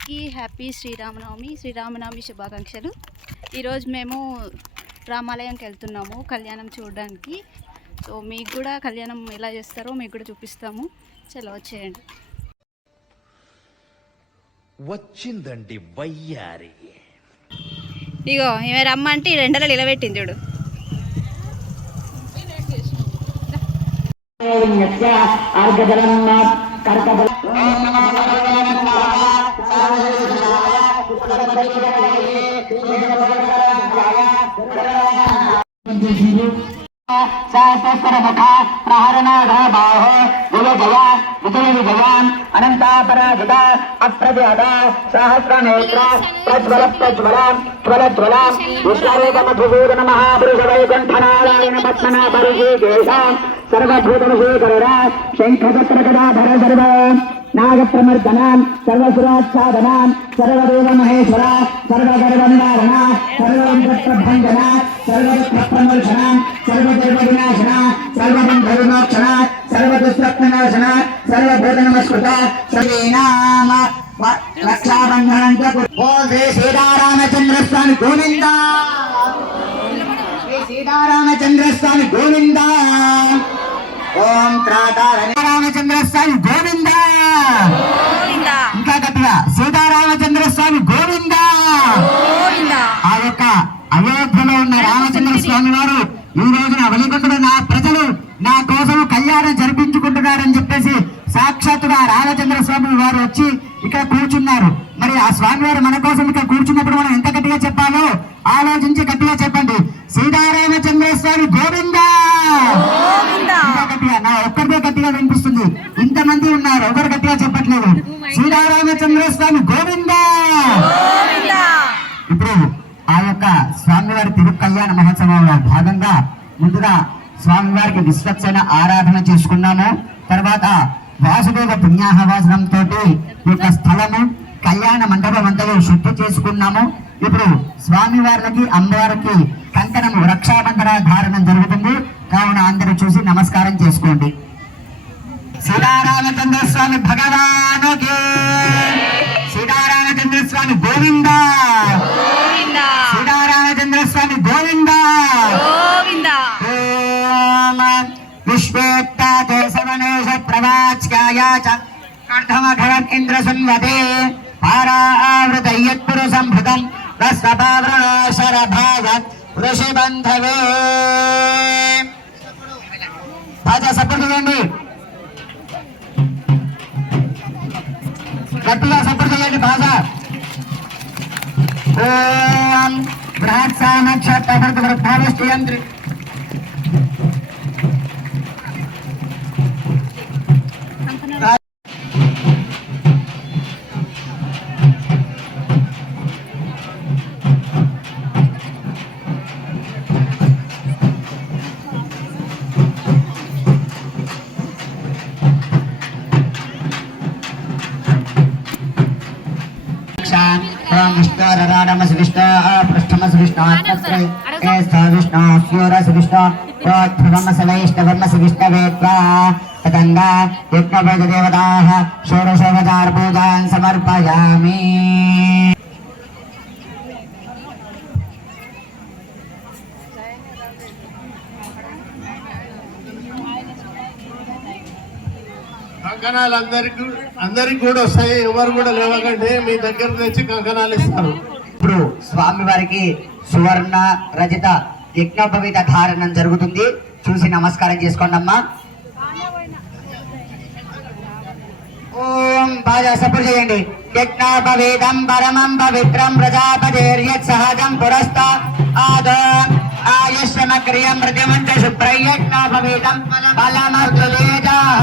అందరికీ హ్యాపీ శ్రీరామనవమి శ్రీరామనవమి శుభాకాంక్షలు. ఈరోజు మేము రామాలయంకి వెళ్తున్నాము కళ్యాణం చూడడానికి. సో మీకు కూడా కళ్యాణం ఎలా చేస్తారో మీకు కూడా చూపిస్తాము. చలో వచ్చేయండి వచ్చిందండి వయ్యారి. ఇగో ఈమె రమ్మంటే రెండల నిలబెట్టింది చూడు. కర్కబలం కర్కబలం అనంతాపరాజిత అప్రజాత సహస్రనేత్ర ప్రజ్వల ప్రజ్వలాం జ్వల జ్వలాం విశ్వరూపమధుసూదన మహాపురుష వైకుంఠనారాయణ పద్మనాభ ఋషికేశాం సర్వభూత విషీకరణ శంఖచక్రకటాధర సర్వం నాగప్రమర్దనాన్ సర్వసురాచ్ఛాదనాన్ సర్వదేవ మహేశ్వర సర్వగర్వందారణ సర్వవంగత్రభంజన సర్వదత్రప్రమర్శన సర్వదేవ వినాశన సర్వబంధవిమోక్షణ సర్వదుస్వప్ననాశన సర్వభూత నమస్కృత సర్వేనామ రక్షాబంధనం ఓ శ్రీ సీతారామచంద్ర స్వామి ఓం త్రాతారామచంద్ర గోవిందా వారు వచ్చి ఇక్కడ కూర్చున్నారు. మరి ఆ స్వామి వారు మన కోసం ఇక్కడ కూర్చున్నప్పుడు మనం ఎంత గట్టిగా చెప్పాలో ఆలోచించి గట్టిగా చెప్పండి. సీతారామచంద్రస్వామి గోవింద! గట్టిగా నా ఒక్కరిదే గట్టిగా వినిపిస్తుంది. ఇంత మంది ఉన్నారు ఎవరు గట్టిగా చెప్పట్లేదు. సీతారామ చంద్రస్వామి గోవింద! ఇప్పుడు ఆ యొక్క స్వామివారి తిరు కళ్యాణ మహోత్సవంలో భాగంగా ముందుగా స్వామివారికి విశ్వక్సేన ఆరాధన చేసుకున్నాము. తర్వాత వాసుదేవ పుణ్యాహవాసనంతో యొక్క స్థలము కళ్యాణ మండపం అంతలో శుద్ధి చేసుకున్నాము. ఇప్పుడు స్వామివారికి అమ్మవారికి కంకణము రక్షాబంధన ధారణం జరుగుతుంది. కావున అందరూ చూసి నమస్కారం చేసుకోండి. సీతారామచంద్ర స్వామి భగవాను సీతారామచంద్ర స్వామి గోవిందా. సీతారామచంద్ర స్వామి గోవిందా. విశ్వేత్త దేశమనేశ तस्याया च अर्धमघरम् इन्द्रसुन्वते पारावृतयत्पुरुषम् भृतम् रस्वपावृणोशरभागत् ऋषिबन्धवे బాగా సపోర్ట్ చేయండి గట్టిగా సపోర్ట్ చేయండి బాగా ఓం బృహత్సానక్షత్ర వృద్ధావిష్టి యంత్రి रराडमसृष्टाः पृष्ठमसृष्टास्तत्रैस्ताविष्णास्योरसृष्टा त्वद्भ्रुवमसवैष्णवमसविष्टवेत्वा तदङ्गा यज्ञभजदेवताः षोडशोपचारपूजान् समर्पयामि కంకణాలు అందరికి అందరికి కూడా వస్తాయి. ఎవరు కూడా లేవకంటే మీ దగ్గర తెచ్చి కంకణాలు ఇస్తారు. ఇప్పుడు స్వామి వారికి సువర్ణ రజత యజ్ఞోపవీత ధారణం జరుగుతుంది. చూసి నమస్కారం చేసుకోండి అమ్మా. ఓం బాగా సపోర్ట్ చేయండి. యజ్ఞోపవేదం పరమం పవిత్రం ప్రజాపతి సహజం పురస్తా ఆదో ఆయుష్మక్రియం మృతిమంత శుభ్రయజ్ఞోపవేదం బలమృతులేజాహ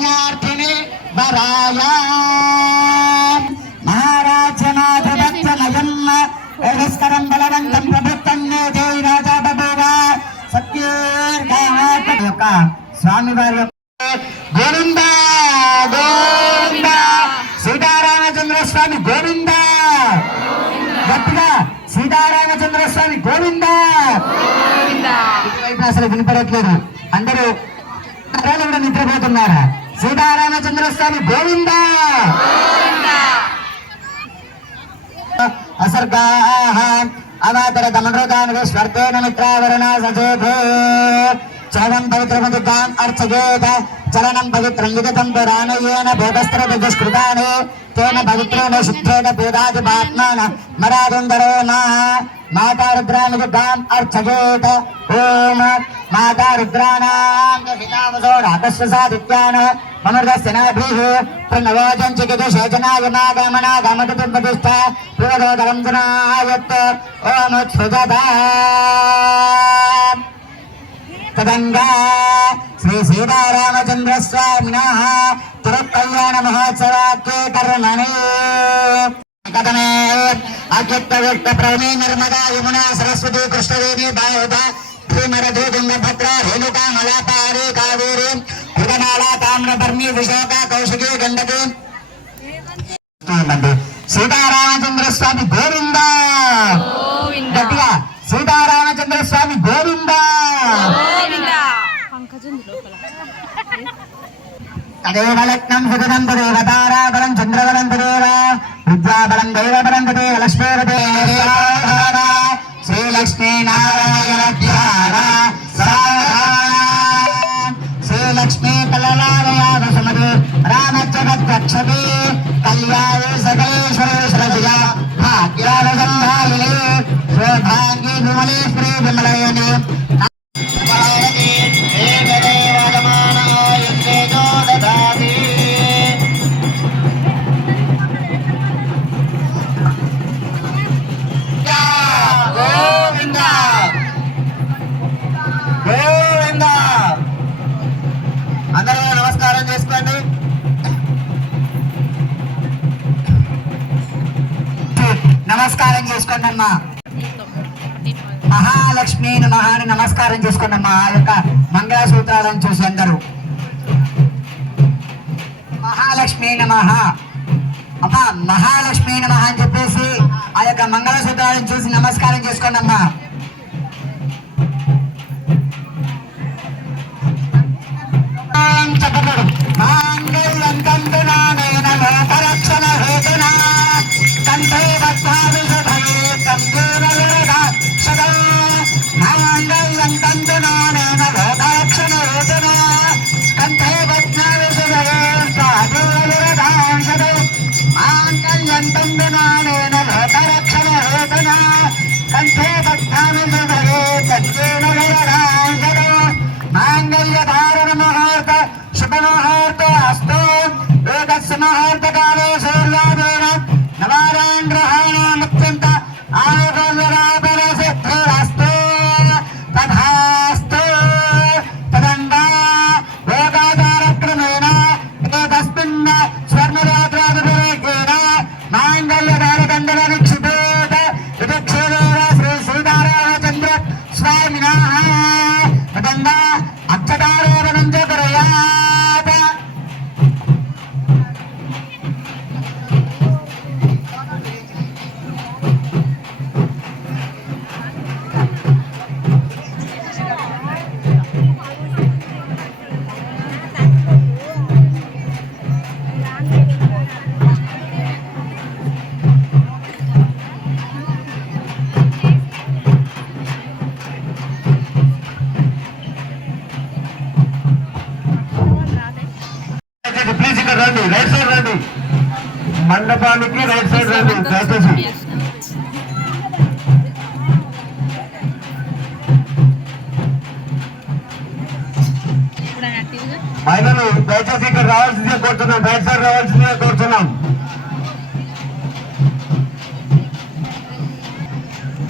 పుణ్యార్థిని వరాయా మహారాజనాథ భక్త నయన్న వైరస్కరం బలవంతం ప్రభుత్వం జై రాజా బబూరా సత్యేర్ఘాట యొక్క స్వామి వారి గోవింద గోవింద సీతారామచంద్ర స్వామి గోవింద గట్టిగా సీతారామచంద్ర స్వామి గోవింద అసలు వినపడట్లేదు. అందరూ నిద్రపోతున్నారా? సీతారామచంద్ర స్వామి గోవింద! అసర్గాః అవాతర దమనృతాను స్వర్తేన మిత్రావరణ సచేతే. చరణం పవిత్రమదుగాం అర్చయేత చరణం పవిత్రం విగతం పురాణయేన భూతస్త్ర దుష్కృతాని తేన పవిత్రేణ శుద్ధేన భూతాది పాత్మాన మరాదుందరో మాతా రుద్రానుగాం అర్చయేత ఓం మాతా రుద్రాణాం హితావసో రాతస్వ సాదిత్యాన మమృతస్య నాభిః ప్రణవోజం చికిత శేచనాయ నాగమనా గమతి దుర్పతిష్ట ప్రియదోదరం జనాయత్ ఓం స్వజదా తదంగా శ్రీ సీతారామచంద్ర స్వామినః తిరుకళ్యాణ మహోత్సవాఖ్యే కర్మణి కథనే అత్యుక్త వ్యక్త ప్రవణి నర్మదా యమునా సరస్వతి కృష్ణవేణి బాహుత శ్రీమరధు తుంగభద్ర రేణుకా మలాపారి కావేరి హృదమాలా తామ్రపర్ణి విశాఖ కౌశికి గండకి. సీతారామచంద్ర స్వామి గోవింద. గట్టిగా సీతారామచంద్ర స్వామి గోవింద. తదేవ లగ్నం సుగతం తదేవ తారాబలం చంద్రబలం తదేవ విద్యాబలం దైవబలం తదేవ లక్ష్మీపతే శ్రీలక్ష్మీ నారాయణ ధ్యాన శ్రీలక్ష్మీ కళలాలయాద రామజగద్రక్షతి కళ్యాణి సకలేశ్వరేశ్వరజయ భాగ్యాల సంధాయిని శోభాంగి విమలే శ్రీ విమలయని అందరూ నమస్కారం చేసుకోండి. నమస్కారం చేసుకోండి అమ్మా మహాలక్ష్మి మహాని నమస్కారం చేసుకోండి అమ్మా ఆ యొక్క మంగళసూత్రాలను చూసి అందరూ. మహాలక్ష్మి నమ. అమ్మా మహాలక్ష్మి నమ అని చెప్పేసి ఆ యొక్క మంగళసూత్రాలను చూసి నమస్కారం చేసుకోండి అమ్మా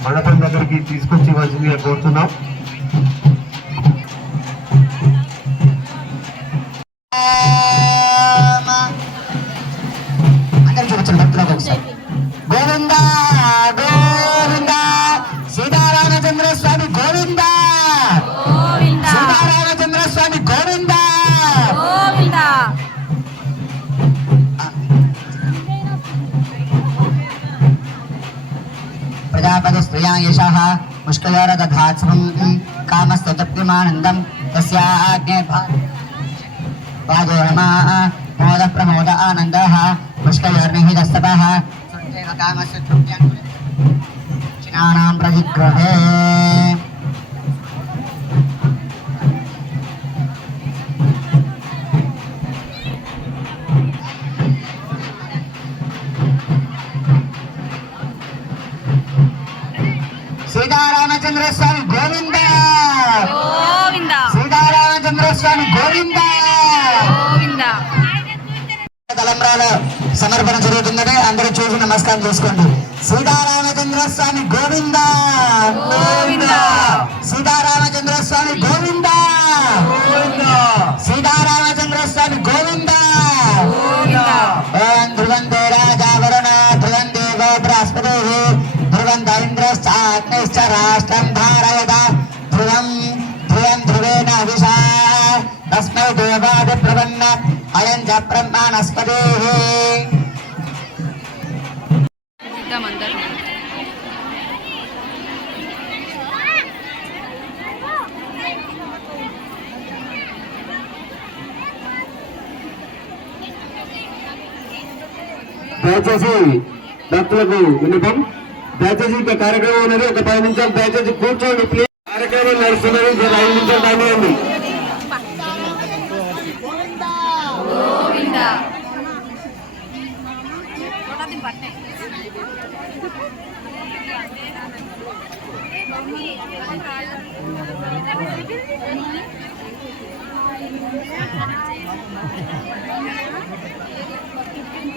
మండపం దగ్గరికి తీసుకొచ్చి ఇవ్వాల్సిందిగా కోరుతున్నాం. पुष्कयोरदधाश्रमं कामस्ततप्यमानन्दं तस्याज्ञे पादोरमा मोदः प्रमोद आनंद पुष्कयोर्निः काम कामस्य प्रतिग्रहे సీతారామచంద్ర స్వామి గోవింద! గోవింద! సీతారామచంద్ర స్వామి గోవింద! తలంబ్రాల సమర్పణ జరుగుతుందని అందరూ చూసి నమస్కారం చేసుకోండి. సీతారామచంద్ర స్వామి గోవింద గోవింద. దయచేసి భక్తులకు విన్నపం. దయచేసి ఇంకా కార్యక్రమం ఉన్నది. ఒక పది నిమిషాలు దయచేసి కూర్చోండి ప్లీజ్ కార్యక్రమం నడుస్తున్నది. ఇంకా ఐదు నిమిషాలు టైం ఇవ్వండి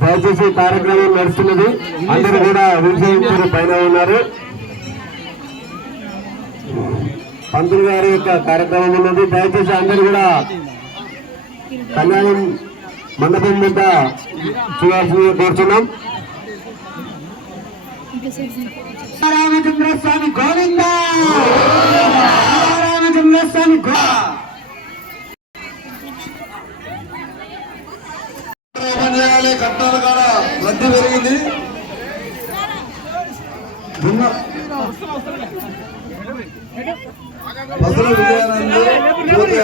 దయచేసి కార్యక్రమం నడుస్తున్నది. అందరూ కూడా విజయించారు పైన ఉన్నారు. పంతులు గారి యొక్క కార్యక్రమం ఉన్నది. దయచేసి అందరూ కూడా కళ్యాణం మండపం మీద చూడాల్సిందిగా కోరుతున్నాం రామచంద్ర స్వామి గోవింద! రామచంద్ర స్వామి గో కార్యాలయ కట్టాల కాడ రద్దీ పెరిగింది. భిన్న- బస్సుల విజయానంద్ జ్యోతి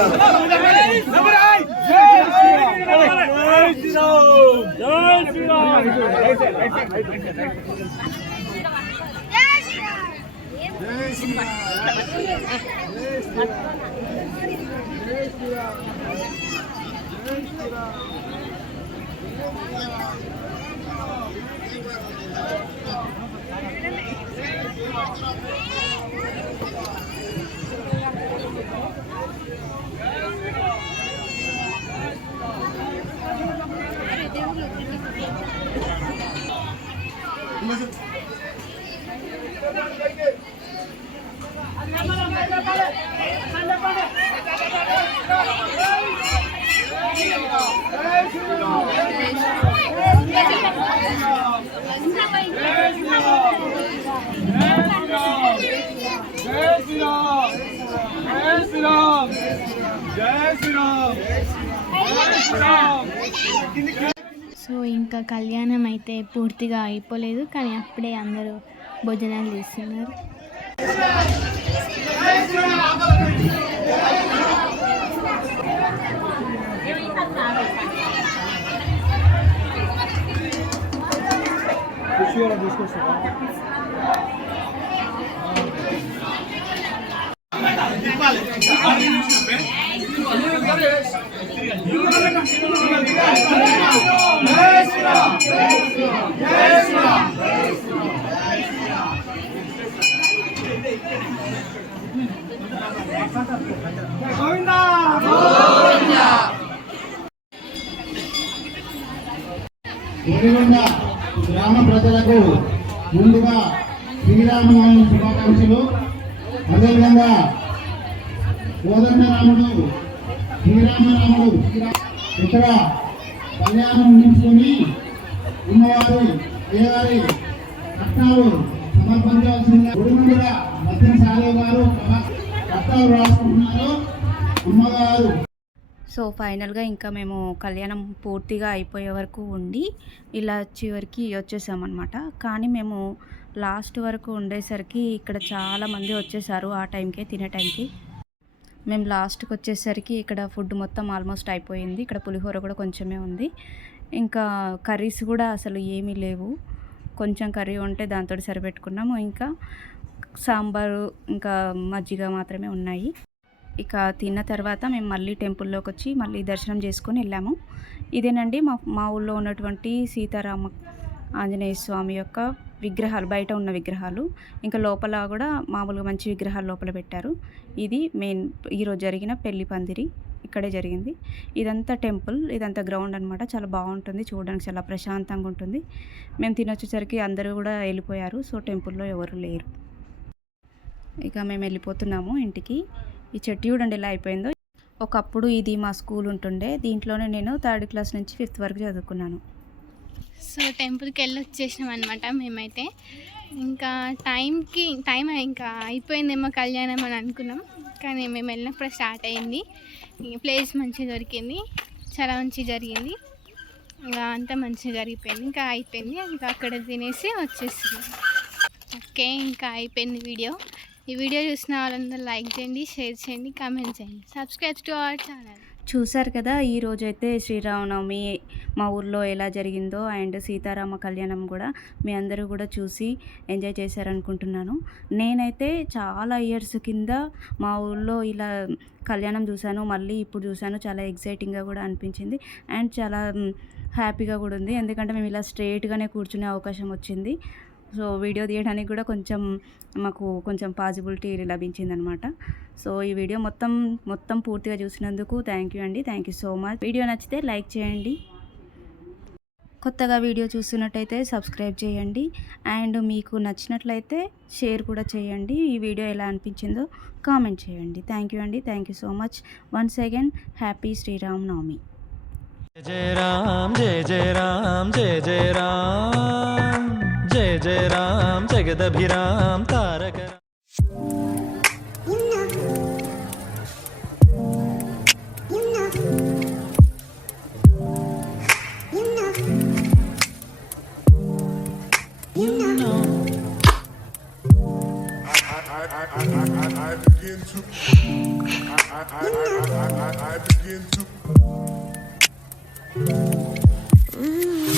గారు. సో ఇంకా కళ్యాణం అయితే పూర్తిగా అయిపోలేదు కానీ అప్పుడే అందరూ భోజనాలు చేస్తున్నారు. ఎదురుగా గ్రామ ప్రజలకు ముందుగా శ్రీరామనవమి శుభాకాంక్షలు. అదేవిధంగా కోదండరాముడు శ్రీరామరాముడు ఇక్కడ కళ్యాణం ముగించుకొని అమ్మవారి అయ్యగారి పట్టాలు సమర్పించాల్సిన గురువుగా మధ్య సాలే గారు పట్టాలు రాసుకుంటున్నారు. అమ్మగారు. సో ఫైనల్గా ఇంకా మేము కళ్యాణం పూర్తిగా అయిపోయే వరకు ఉండి ఇలా చివరికి వచ్చేసామన్నమాట. కానీ మేము లాస్ట్ వరకు ఉండేసరికి ఇక్కడ చాలామంది వచ్చేసారు ఆ టైంకే తినే టైంకి. మేము లాస్ట్కి వచ్చేసరికి ఇక్కడ ఫుడ్ మొత్తం ఆల్మోస్ట్ అయిపోయింది. ఇక్కడ పులిహోర కూడా కొంచెమే ఉంది. ఇంకా కర్రీస్ కూడా అసలు ఏమీ లేవు. కొంచెం కర్రీ ఉంటే దాంతో సరిపెట్టుకున్నాము. ఇంకా సాంబారు ఇంకా మజ్జిగ మాత్రమే ఉన్నాయి. ఇక తిన్న తర్వాత మేము మళ్ళీ టెంపుల్లోకి వచ్చి మళ్ళీ దర్శనం చేసుకొని వెళ్ళాము. ఇదేనండి మా మా ఊళ్ళో ఉన్నటువంటి సీతారామ ఆంజనేయ స్వామి యొక్క విగ్రహాలు బయట ఉన్న విగ్రహాలు. ఇంకా లోపల కూడా మామూలుగా మంచి విగ్రహాలు లోపల పెట్టారు. ఇది మెయిన్ ఈరోజు జరిగిన పెళ్ళి పందిరి. ఇక్కడే జరిగింది. ఇదంతా టెంపుల్ ఇదంతా గ్రౌండ్ అనమాట చాలా బాగుంటుంది. చూడడానికి చాలా ప్రశాంతంగా ఉంటుంది. మేము తినొచ్చేసరికి అందరూ కూడా వెళ్ళిపోయారు. సో టెంపుల్లో ఎవరు లేరు. ఇక మేము వెళ్ళిపోతున్నాము ఇంటికి. ఈ చెట్టు చూడండి ఎలా అయిపోయిందో. ఒకప్పుడు ఇది మా స్కూల్ ఉంటుండే. దీంట్లోనే నేను థర్డ్ క్లాస్ నుంచి ఫిఫ్త్ వరకు చదువుకున్నాను. సో టెంపుల్కి వెళ్ళి వచ్చేసినాం అనమాట మేమైతే. ఇంకా టైంకి టైం ఇంకా అయిపోయిందేమో కళ్యాణం అని అనుకున్నాం. కానీ మేము వెళ్ళినప్పుడు స్టార్ట్ అయింది ప్లేస్ మంచిగా దొరికింది. చాలా మంచిగా జరిగింది. ఇంకా అంతా మంచిగా జరిగిపోయింది. ఇంకా అయిపోయింది. ఇంకా అక్కడ తినేసి వచ్చేసింది ఓకే ఇంకా అయిపోయింది వీడియో. ఈ వీడియో చూసిన వాళ్ళందరూ లైక్ చేయండి షేర్ చేయండి కామెంట్ చేయండి. Subscribe to our channel. చూశారు కదా ఈ రోజైతే శ్రీరామనవమి మా ఊర్లో ఎలా జరిగిందో అండ్ సీతారామ కళ్యాణం కూడా మీ అందరూ కూడా చూసి ఎంజాయ్ చేశారనుకుంటున్నాను. నేనైతే చాలా ఇయర్స్ కింద మా ఊర్లో ఇలా కళ్యాణం చూశాను మళ్ళీ ఇప్పుడు చూశాను చాలా ఎగ్జైటింగ్గా కూడా అనిపించింది అండ్ చాలా హ్యాపీగా కూడా ఉంది. ఎందుకంటే మేము ఇలా స్ట్రైట్గానే కూర్చునే అవకాశం వచ్చింది. సో వీడియో తీయడానికి కూడా కొంచెం మాకు కొంచెం పాజిబిలిటీ లభించిందనమాట. సో ఈ వీడియో మొత్తం మొత్తం పూర్తిగా చూసినందుకు థ్యాంక్ యూ అండి. Thank you so much video నచ్చితే లైక్ చేయండి. కొత్తగా వీడియో చూస్తున్నట్టయితే సబ్స్క్రైబ్ చేయండి. అండ్ మీకు నచ్చినట్లయితే షేర్ కూడా చేయండి. ఈ వీడియో ఎలా అనిపించిందో కామెంట్ చేయండి. థ్యాంక్ యూ అండి. Thank you so much once again happy Sriram Navami జయ జయ రామ్ జయ జయ రామ్ జయ జయ రామ్. ಜಯ ಜಯ ರಾಮ್ ಜಗದಭಿರಾಮ್ ತಾರಕ I begin to. I, I, I, I, I, I begin to. Mm.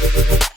Thank